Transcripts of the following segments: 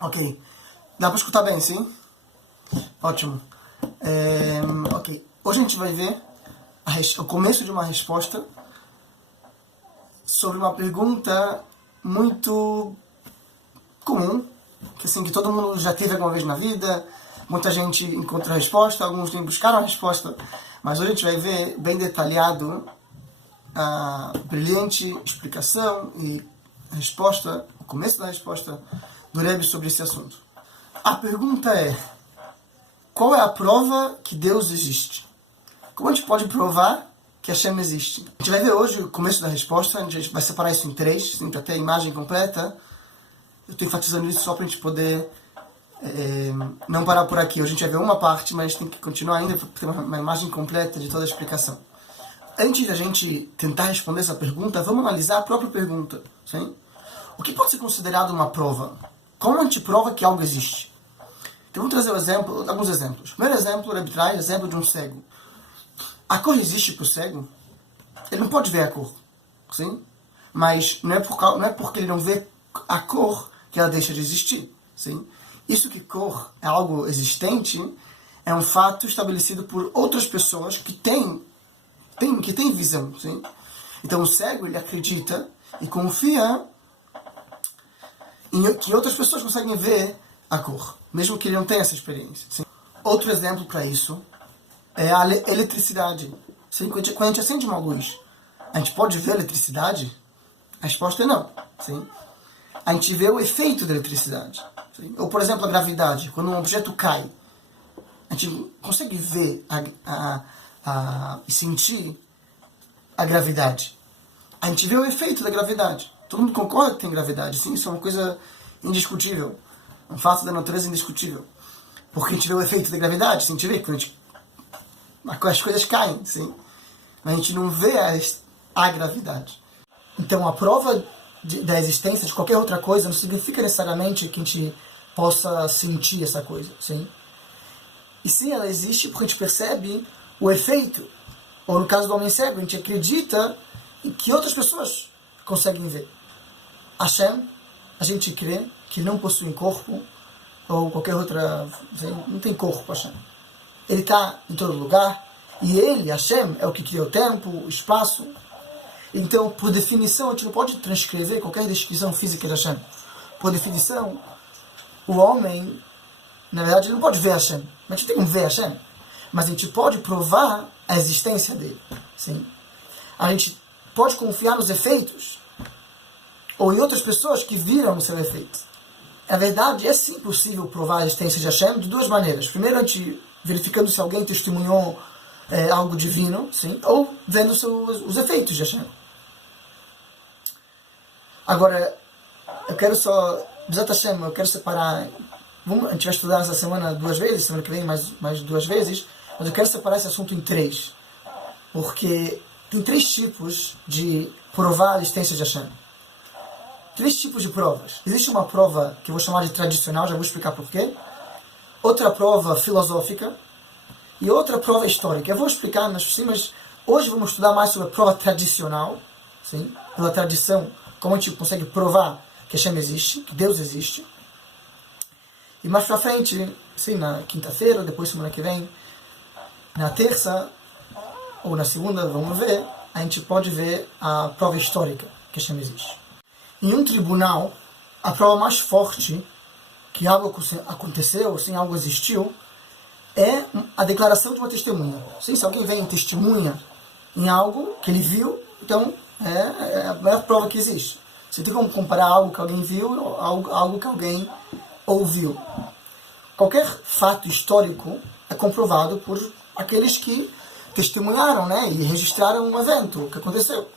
Ok. Dá para escutar bem, sim? Ótimo. Ok. Hoje a gente vai ver o começo de uma resposta sobre uma pergunta muito comum, que todo mundo já teve alguma vez na vida. Muita gente encontra a resposta, alguns nem buscaram a resposta. Mas hoje a gente vai ver bem detalhado a brilhante explicação e a resposta, o começo da resposta do Rebbe sobre esse assunto. A pergunta é: qual é a prova que Deus existe? Como a gente pode provar que Hashem existe? A gente vai ver hoje o começo da resposta, a gente vai separar isso em três, para ter a imagem completa. Eu estou enfatizando isso só para a gente poder não parar por aqui. Hoje a gente vai ver uma parte, mas a gente tem que continuar ainda para ter uma imagem completa de toda a explicação. Antes da gente tentar responder essa pergunta, vamos analisar a própria pergunta. Sim? O que pode ser considerado uma prova? Como a gente prova que algo existe? Então vamos trazer alguns exemplos. O primeiro exemplo, ele traz o exemplo de um cego. A cor existe para o cego? Ele não pode ver a cor. Sim? Mas não é porque ele não vê a cor que ela deixa de existir. Sim? Isso que cor é algo existente é um fato estabelecido por outras pessoas que têm visão. Sim? Então o cego, ele acredita e confia em que outras pessoas conseguem ver a cor, mesmo que ele não tenha essa experiência. Sim? Outro exemplo para isso é a eletricidade. Sim? Quando a gente acende uma luz, a gente pode ver a eletricidade? A resposta é não. Sim? A gente vê o efeito da eletricidade. Sim? Ou, por exemplo, a gravidade. Quando um objeto cai, a gente consegue ver e sentir a gravidade. A gente vê o efeito da gravidade. Todo mundo concorda que tem gravidade. Sim, isso é uma coisa indiscutível. Um fato da natureza indiscutível. Porque a gente vê o efeito da gravidade. A gente vê que as coisas caem. Sim? Mas a gente não vê a gravidade. Então, a prova da existência de qualquer outra coisa não significa necessariamente que a gente possa sentir essa coisa. Sim? E sim, ela existe porque a gente percebe o efeito. Ou no caso do homem cego, a gente acredita em que outras pessoas conseguem ver. Hashem, a gente crê que ele não possui corpo, ou qualquer outra... Não tem corpo, Hashem. Ele está em todo lugar, e ele, Hashem, é o que criou o tempo, o espaço. Então, por definição, a gente não pode transcrever qualquer descrição física de Hashem. Por definição, o homem, na verdade, ele não pode ver Hashem. A gente tem que ver Hashem. Mas a gente pode provar a existência dele. Sim? A gente pode confiar nos efeitos ou em outras pessoas que viram o seu efeito. Na verdade, é sim possível provar a existência de Hashem de duas maneiras. Primeiro, a gente verificando se alguém testemunhou algo divino, sim? Ou vendo os efeitos de Hashem. Agora, eu quero separar... a gente vai estudar essa semana 2 vezes, semana que vem mais 2 vezes, mas eu quero separar esse assunto em 3. Porque tem 3 tipos de provar a existência de Hashem. 3 tipos de provas. Existe uma prova que eu vou chamar de tradicional, já vou explicar porquê. Outra prova filosófica. E outra prova histórica. Eu vou explicar, mas hoje vamos estudar mais sobre a prova tradicional. Sim? Pela tradição, como a gente consegue provar que Hashem existe, que Deus existe. E mais pra frente, sim, na quinta-feira, depois semana que vem, na terça ou na segunda, vamos ver, a gente pode ver a prova histórica que Hashem existe. Em um tribunal, a prova mais forte que algo aconteceu, sim, algo existiu, é a declaração de uma testemunha. Sim, se alguém vem e testemunha em algo que ele viu, então é a maior prova que existe. Você tem como comparar algo que alguém viu a algo que alguém ouviu. Qualquer fato histórico é comprovado por aqueles que testemunharam, né, e registraram um evento, o que aconteceu.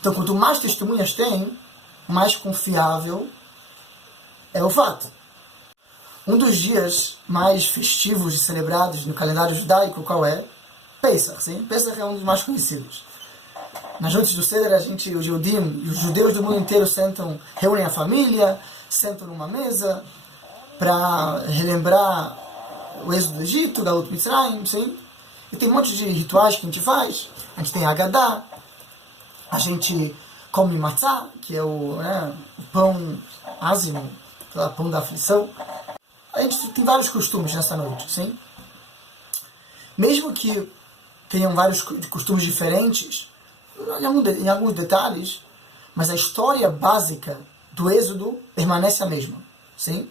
Então, quanto mais testemunhas tem, mais confiável é o fato. Um dos dias mais festivos e celebrados no calendário judaico, qual é? Pesach, sim? Pesach é um dos mais conhecidos. Nas noites do Seder, os judeus do mundo inteiro reúnem a família, sentam numa mesa para relembrar o êxodo do Egito, da Galut Mitzrayim, sim? E tem um monte de rituais que a gente faz. A gente tem Haggadah, a gente come matzah, que é o pão ázimo, sei lá, pão da aflição. A gente tem vários costumes nessa noite, sim? Mesmo que tenham vários costumes diferentes, em alguns detalhes, mas a história básica do Êxodo permanece a mesma, sim?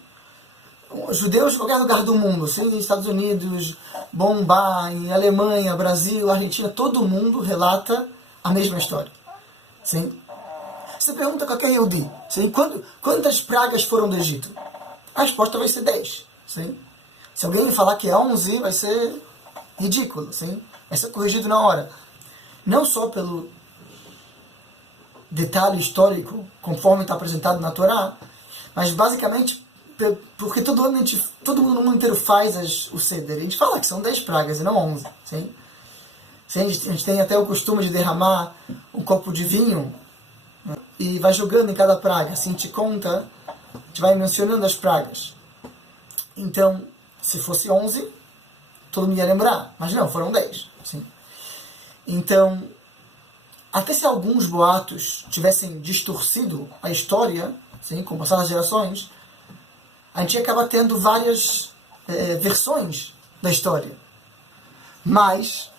Os judeus em qualquer lugar do mundo, sim? Estados Unidos, Bombay, Alemanha, Brasil, Argentina, todo mundo relata a mesma história, sim? Você pergunta a qualquer Yehudi, sim? Quantas pragas foram do Egito? A resposta vai ser 10, sim? Se alguém me falar que é 11, vai ser ridículo, sim? Vai ser corrigido na hora. Não só pelo detalhe histórico, conforme está apresentado na Torá, mas basicamente porque todo mundo no mundo inteiro faz o Seder. A gente fala que são 10 pragas e não 11, sim? A gente tem até o costume de derramar um copo de vinho, né, e vai jogando em cada praga. Assim a gente conta, a gente vai mencionando as pragas. Então, se fosse 11, todo mundo ia lembrar. Mas não, foram 10. Sim? Então, até se alguns boatos tivessem distorcido a história, sim, com o passar das gerações, a gente acaba tendo várias versões da história. Mas,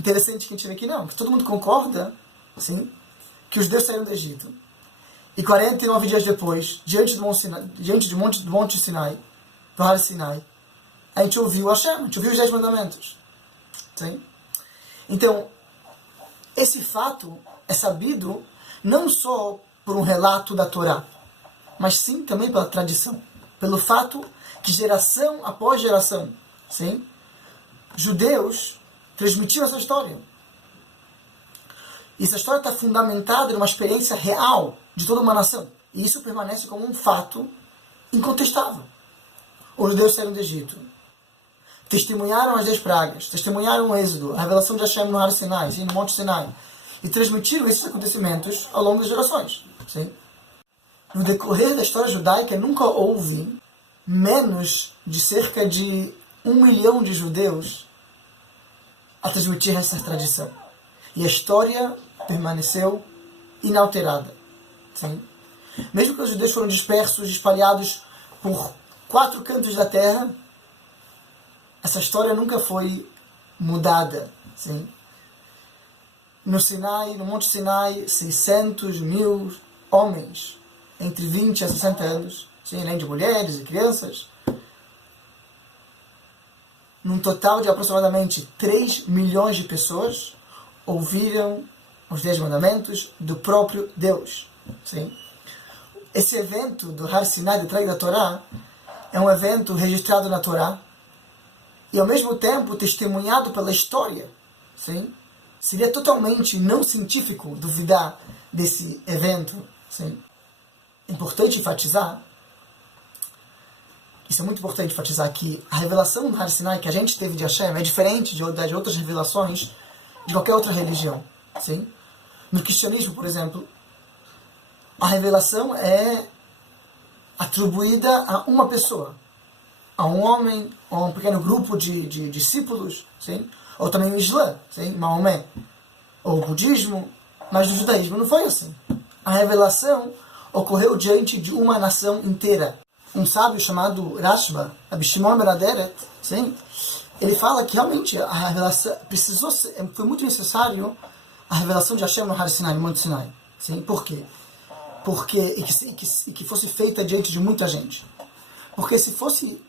interessante que a gente vê que não, que todo mundo concorda, sim, que os judeus saíram do Egito. E 49 dias depois, diante do Monte Sinai, do Har Sinai, a gente ouviu Hashem, a gente ouviu os 10 mandamentos. Sim? Então, esse fato é sabido não só por um relato da Torá, mas sim também pela tradição. Pelo fato que geração após geração, sim, judeus transmitiram essa história. E essa história está fundamentada numa experiência real de toda uma nação. E isso permanece como um fato incontestável. Os judeus saíram do Egito, testemunharam as 10 pragas, testemunharam o Êxodo, a revelação de Hashem no Har Sinai, no Monte Sinai, e transmitiram esses acontecimentos ao longo das gerações. Sim? No decorrer da história judaica, nunca houve menos de cerca de 1 milhão de judeus a transmitir essa tradição. E a história permaneceu inalterada. Sim? Mesmo que os judeus foram dispersos, espalhados por 4 cantos da terra, essa história nunca foi mudada. Sim? No Sinai, no Monte Sinai, 600 mil homens, entre 20 a 60 anos, sim, além de mulheres e crianças, num total de aproximadamente 3 milhões de pessoas, ouviram os 10 mandamentos do próprio Deus. Sim? Esse evento do Har Sinai, da entrega da Torá, é um evento registrado na Torá e ao mesmo tempo testemunhado pela história. Sim? Seria totalmente não científico duvidar desse evento. Sim? É importante enfatizar, isso é muito importante enfatizar, que a revelação do Har Sinai que a gente teve de Hashem é diferente de outras revelações de qualquer outra religião. Sim? No cristianismo, por exemplo, a revelação é atribuída a uma pessoa, a um homem, ou a um pequeno grupo de discípulos, sim? Ou também o Islã, sim? Maomé, ou o budismo, mas no judaísmo não foi assim. A revelação ocorreu diante de uma nação inteira. Um sábio chamado Rashba, Rabbi Shimon ben Aderet, sim? Ele fala que realmente a revelação foi muito necessário a revelação de Hashem no Har Sinai, no Monte Sinai. Sim? Por quê? Que fosse feita diante de muita gente. Porque se fosse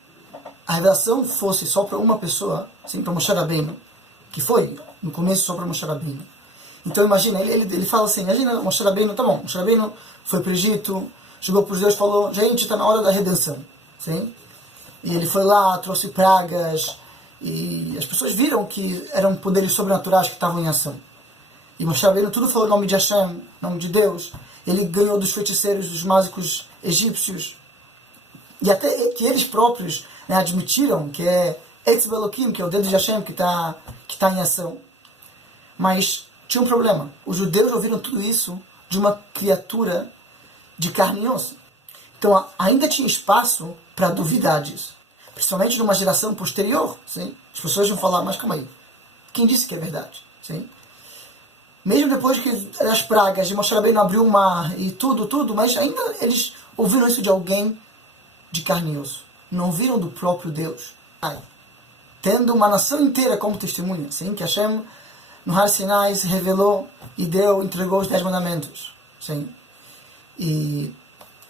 a revelação fosse só para uma pessoa, sim, para Moshe Rabbeinu, que foi no começo só para Moshe Rabbeinu. Então imagina, ele fala assim, imagina Moshe Rabbeinu, tá bom, Moshe Rabbeinu foi para o Egito, chegou para os deuses e falou, gente, está na hora da redenção. Sim? E ele foi lá, trouxe pragas, e as pessoas viram que eram poderes sobrenaturais que estavam em ação. E Moshe Rabbeinu tudo falou em nome de Hashem, nome de Deus. Ele ganhou dos feiticeiros, dos mágicos egípcios. E até que eles próprios, né, admitiram que é Etzbe Elohim, que é o dedo de Hashem que tá em ação. Mas tinha um problema. Os judeus ouviram tudo isso de uma criatura de carne e osso. Então ainda tinha espaço para duvidar disso. Principalmente numa geração posterior. Sim? As pessoas vão falar, mas calma aí, quem disse que é verdade? Sim? Mesmo depois que as pragas de Moshe Rabbeinu abriu o mar e tudo, mas ainda eles ouviram isso de alguém de carne e osso. Não viram do próprio Deus. Tendo uma nação inteira como testemunha, sim, que Hashem no Har Sinai se revelou e entregou os 10 mandamentos. Sim. E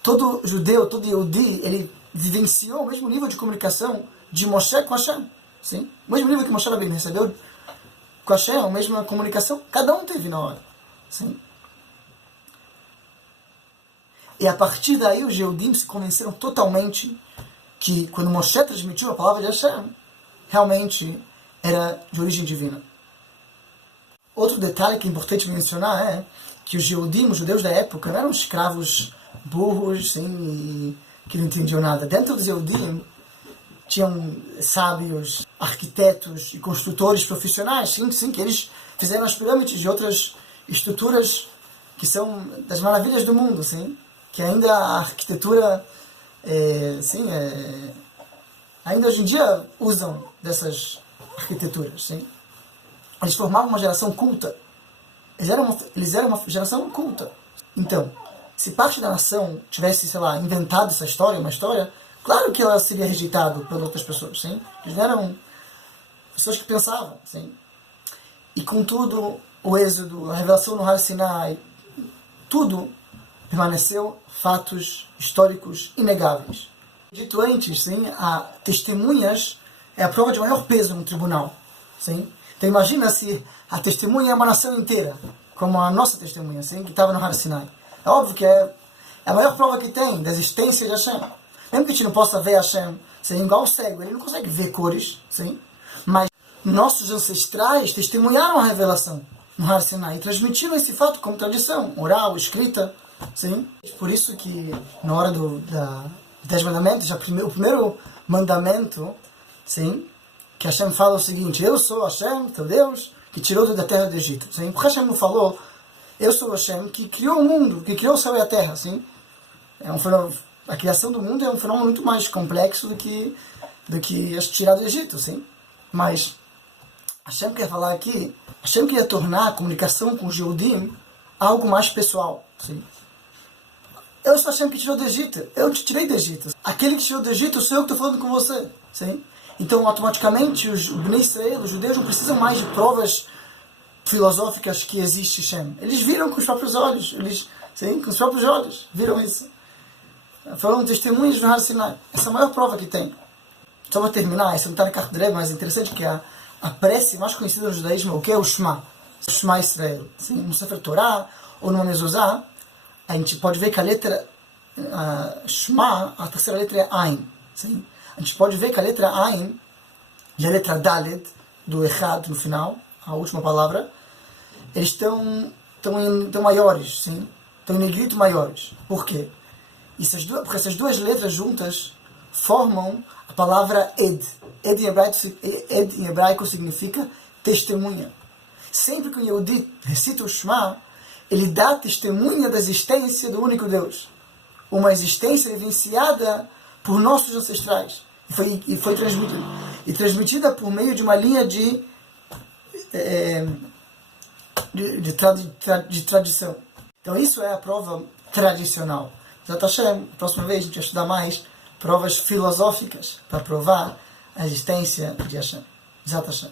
todo judeu, todo Yehudi, ele vivenciou o mesmo nível de comunicação de Moshe com Hashem. Sim? O mesmo nível que Moshe Rabbeinu recebeu com Hashem, a mesma comunicação, cada um teve na hora. Sim? E a partir daí os Yehudim se convenceram totalmente que quando Moshe transmitiu a palavra de Hashem, realmente era de origem divina. Outro detalhe que é importante mencionar é que os Yehudim, os judeus da época, não eram escravos burros, sim, que não entendiam nada. Dentro dos Yehudim tinham sábios, arquitetos e construtores profissionais, sim, que eles fizeram as pirâmides e outras estruturas que são das maravilhas do mundo, sim, que ainda a arquitetura, ainda hoje em dia usam dessas arquiteturas, sim. Eles formavam uma geração culta. Eles eram uma geração culta. Então, se parte da nação tivesse, inventado essa história, uma história, claro que ela seria rejeitada por outras pessoas, sim? Eles eram pessoas que pensavam, sim? E contudo, o êxodo, a revelação no Har Sinai, tudo permaneceu fatos históricos inegáveis. Dito antes, sim, a testemunhas é a prova de maior peso no tribunal, sim? Então imagina se a testemunha é uma nação inteira, como a nossa testemunha, sim, que estava no Har Sinai. É óbvio que é a maior prova que tem da existência de Hashem. Mesmo que a gente não possa ver Hashem, seria igual o cego, ele não consegue ver cores, sim? Mas nossos ancestrais testemunharam a revelação no Har Sinai e transmitiram esse fato como tradição, oral, escrita, sim? Por isso que na hora dos 10 mandamentos, o primeiro mandamento, sim, que Hashem fala o seguinte: eu sou Hashem, teu Deus, que tirou da terra do Egito. Sim? Porque Hashem não falou, eu sou Hashem, que criou o mundo, que criou o céu e a terra. Sim? A criação do mundo é um fenômeno muito mais complexo do que tirar do Egito. Sim? Mas Hashem quer falar aqui, Hashem queria tornar a comunicação com os Yehudim algo mais pessoal. Sim? Eu sou Hashem que tirou do Egito, eu te tirei do Egito. Aquele que tirou do Egito sou eu que estou falando com você. Sim? Então, automaticamente, os Bnei Israel, os judeus, não precisam mais de provas filosóficas que existe Hashem. Eles viram com os próprios olhos. Com os próprios olhos, viram isso. Foram testemunhas no Har Sinai. Essa é a maior prova que tem. Só para terminar, isso não está na carta de Rebbe, mas é interessante que a prece mais conhecida no judaísmo, o que é o Shema? O Shema Israel. No Sefer Torah ou no Mezuzah, a gente pode ver que a letra Shema, a terceira letra é Ain. Sim? A gente pode ver que a letra Ain e a letra Dalet, do Echad no final, a última palavra, eles estão maiores, sim? Estão em negrito maiores. Por quê? Porque essas duas letras juntas formam a palavra Ed. Ed em hebraico significa testemunha. Sempre que o Yehudi recita o Shema, ele dá testemunha da existência do único Deus. Uma existência vivenciada por nossos ancestrais. E foi transmitida por meio de uma linha de tradição. Então isso é a prova tradicional. Zat Hashem, próxima vez a gente vai estudar mais provas filosóficas para provar a existência de Hashem. Zat Hashem.